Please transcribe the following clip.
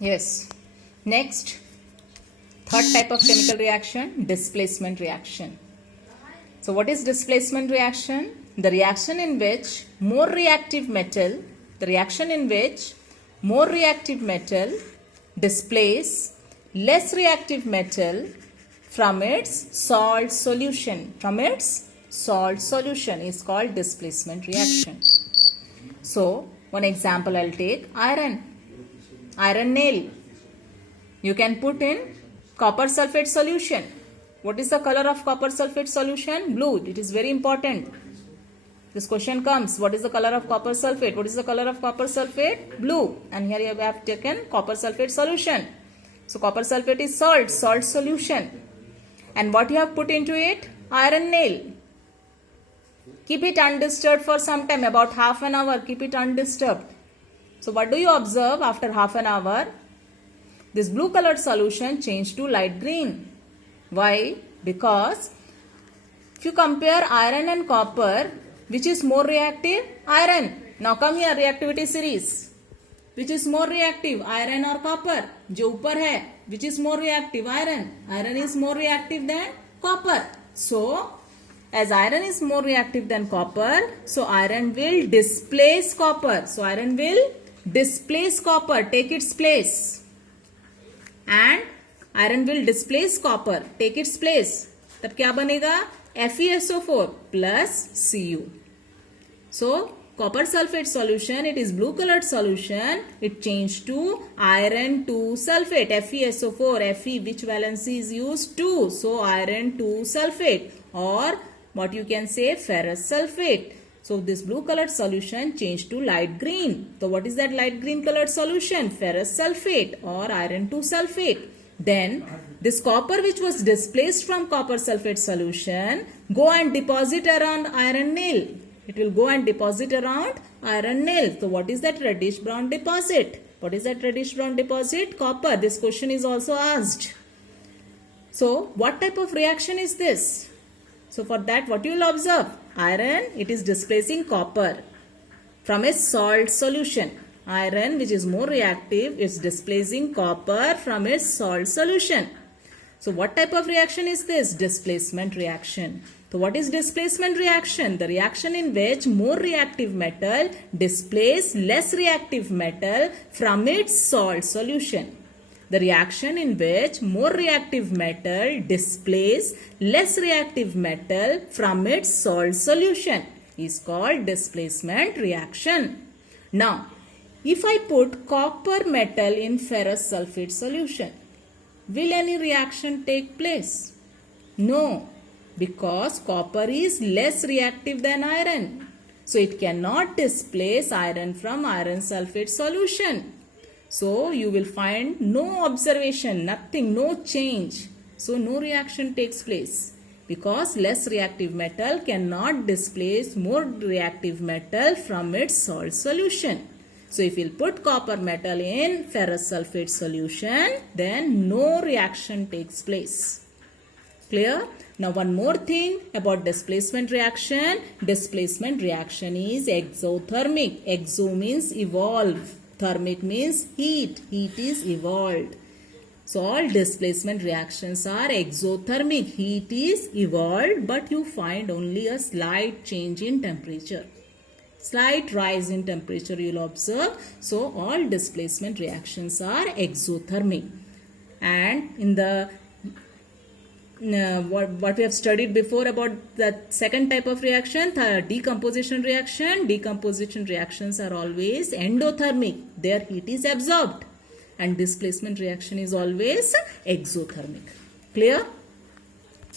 Yes. Next, third type of chemical reaction, displacement reaction. So what is displacement reaction? The reaction in which more reactive metal displace less reactive metal from its salt solution. From its salt solution is called displacement reaction. So one example I'll take, iron nail. You can put in copper sulfate solution. What is the color of copper sulfate solution? Blue. It is very important. This question comes, what is the color of copper sulfate? What is the color of copper sulfate? Blue. And here you have taken copper sulfate solution. So copper sulfate is salt solution. And what you have put into it? Iron nail. Keep it undisturbed for some time, about half an hour. Keep it undisturbed. So what do you observe after half an hour? This blue colored solution changed to light green. Why? Because if you compare iron and copper, which is more reactive? Iron. Now come here, reactivity series. Which is more reactive, iron or copper? जो ऊपर है, which is more reactive? Iron. Iron is more reactive than copper. So, as iron is more reactive than copper, so iron will displace copper. So iron will displace copper, take its place. And iron will displace copper, take its place. तब क्या बनेगा? FeSO4 plus Cu. So copper sulfate solution, it is blue colored solution. It changed to iron 2 sulfate, FeSO4. Fe, which valency is used? 2. So iron 2 sulfate, or what you can say, ferrous sulfate. So this blue colored solution changed to light green. So what is that light green colored solution? Ferrous sulfate or iron 2 sulfate. Then this copper which was displaced from copper sulfate solution go and deposit around iron nail. It will go and deposit around iron nail. So what is that reddish brown deposit? What is that reddish brown deposit? Copper. This question is also asked. So what type of reaction is this? So for that, what you will observe? Iron, it is displacing copper from a salt solution. Iron, which is more reactive, is displacing copper from its salt solution. So what type of reaction is this? Displacement reaction. So what is displacement reaction? The reaction in which more reactive metal displace less reactive metal from its salt solution. The reaction in which more reactive metal displace less reactive metal from its salt solution is called displacement reaction. Now, if I put copper metal in ferrous sulfate solution, will any reaction take place? No, because copper is less reactive than iron. So it cannot displace iron from iron sulfate solution. So you will find no observation, nothing, no change. So no reaction takes place because less reactive metal cannot displace more reactive metal from its salt solution. So if you put copper metal in ferrous sulfate solution, then no reaction takes place. Clear? Now one more thing about displacement reaction. Displacement reaction is exothermic. Exo means evolve. Thermic means heat. Heat is evolved. So all displacement reactions are exothermic. Heat is evolved, but you find only a slight change in temperature. Slight rise in temperature you will observe. So all displacement reactions are exothermic. And in the what we have studied before about the second type of reaction, the decomposition reaction. Decomposition reactions are always endothermic. Their heat is absorbed. And displacement reaction is always exothermic. Clear?